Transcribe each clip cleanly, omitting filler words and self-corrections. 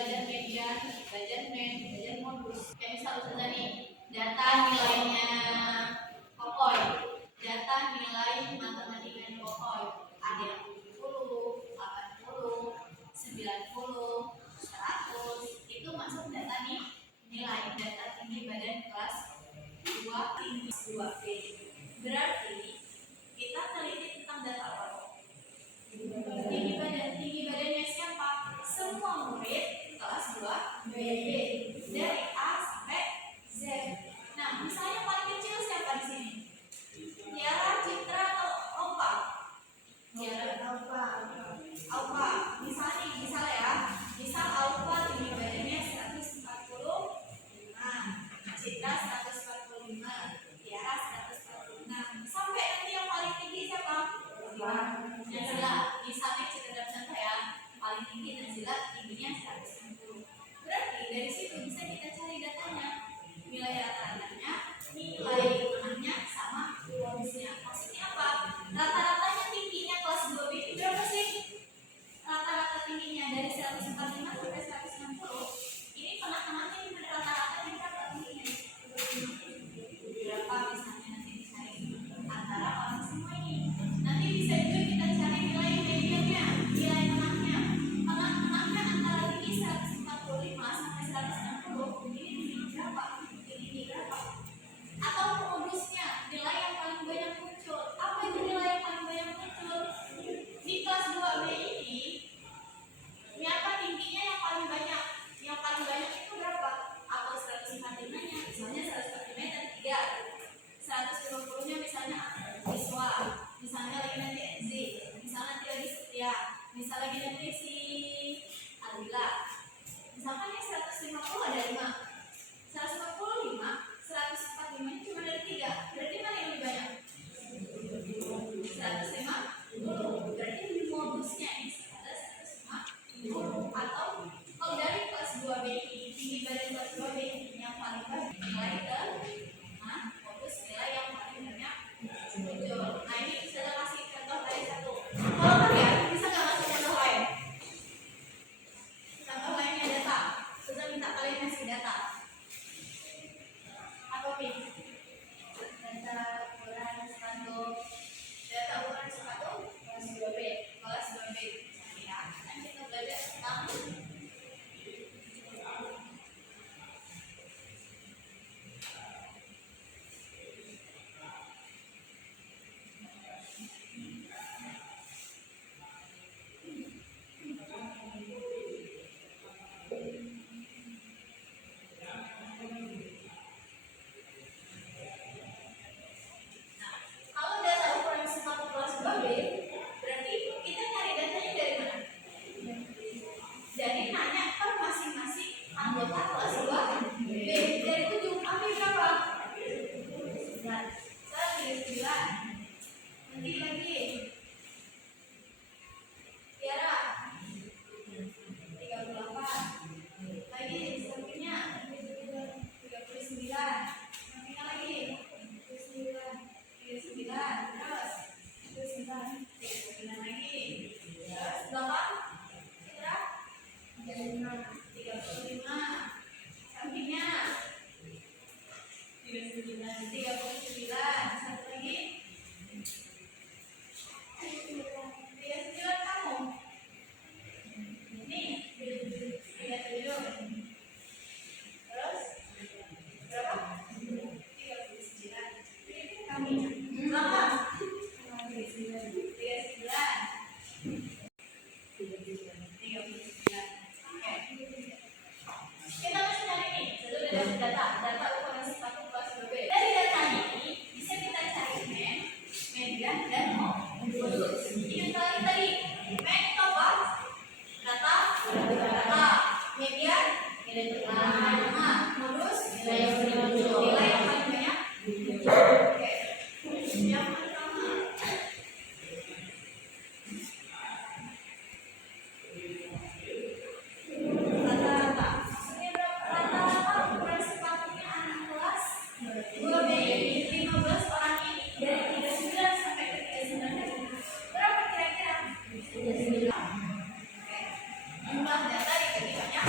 badan median, badan main, badan modus. Kayak misal saja nih, data nilainya Kokoy, data nilai matematika Kokoy ada yang 70, 80, 90, 100. Itu masuk data nih nilai data tinggi badan kelas 2 tinggi 2B. Berarti kita teliti tentang data apa? Tinggi badannya siapa? Semua murid kelas 2 BB dari A sampai Z. Nah, misalnya paling kecil siapa di sini? Tiara, Citra, atau Opa? Tiara, Opa. Misalnya ya. Misal Opa tinggi badannya 145, Citra 145, Tiara 146. Sampai nanti yang paling tinggi siapa? Nazila. Misalnya sekedar contoh ya, paling tinggi Nazila tingginya 160. Berarti dari situ bisa kita cari datanya, nilai rata-ratanya, nilai tengahnya sama modusnya. Maksudnya apa? Rata-ratanya tingginya kelas 2B itu berapa sih? Rata-rata tingginya dari 145 sampai 160. Ini tengah-tengahnya ini rata-rata di berapa tingginya? Berapa misalnya nanti dicari antara orang semua ini. Nanti bisa juga kita cari nilai mediannya, nilai tengahnya. Tengah-tengahnya antara tinggi 145 sampai 160. Ini tinggi berapa? Tinggi berapa? Atau modusnya, nilai yang paling banyak muncul. Apa itu nilai yang paling banyak muncul? Di kelas 2B ini, apa tingginya yang paling banyak? Yang paling banyak itu berapa? Atau 145-nya? Misalnya 145 dan 3. 150-nya misalnya siswa. Misalnya lagi nanti Z. Misalnya nanti lagi Setia. Misalnya lagi nanti si Adila. Misalkan yang 150 ada 5. 155, 145 cuma ada 3. Berarti mana yang lebih banyak? 150. Berarti di modusnya ini ada 150. Atau kalau dari kelas 2B ini, tinggi badan kelas 2B yang paling banyak nilai ke modus nilai yang paling banyak muncul. Nah ini bisa kasih contoh dari satu. Kalau kalian bisa nggak kasih contoh lain? Contoh lainnya data. Sudah minta kalian kasih data. Apa Pi? Data ukuran sepatu. Data ukuran sepatu kelas 2B. Kelas 2B. Ya, kan kita belajar tentang data ukuran sepatu kelas 2B. Dari data ini bisa kita cari median dan modus. Ini tadi main itu apa? Data, median, nilai tengah, modus, nilai yang paling muncul, nilai yang paling banyak. Oke. Yang pertama. Jumlah data dibagi banyak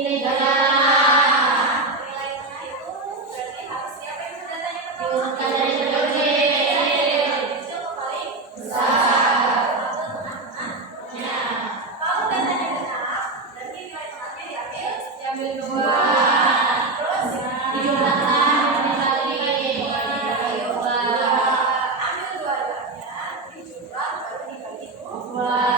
Nilai tengah itu berarti harus siapa yang datanya pertama? Kecil atau paling besar? Atau tengah-tengahnya. Kalau datanya genap, berarti nilai tengahnya diambil dua. Terus dijumlahkan kembali. Ambil dua-duanya, dijumlah baru dibagi dua.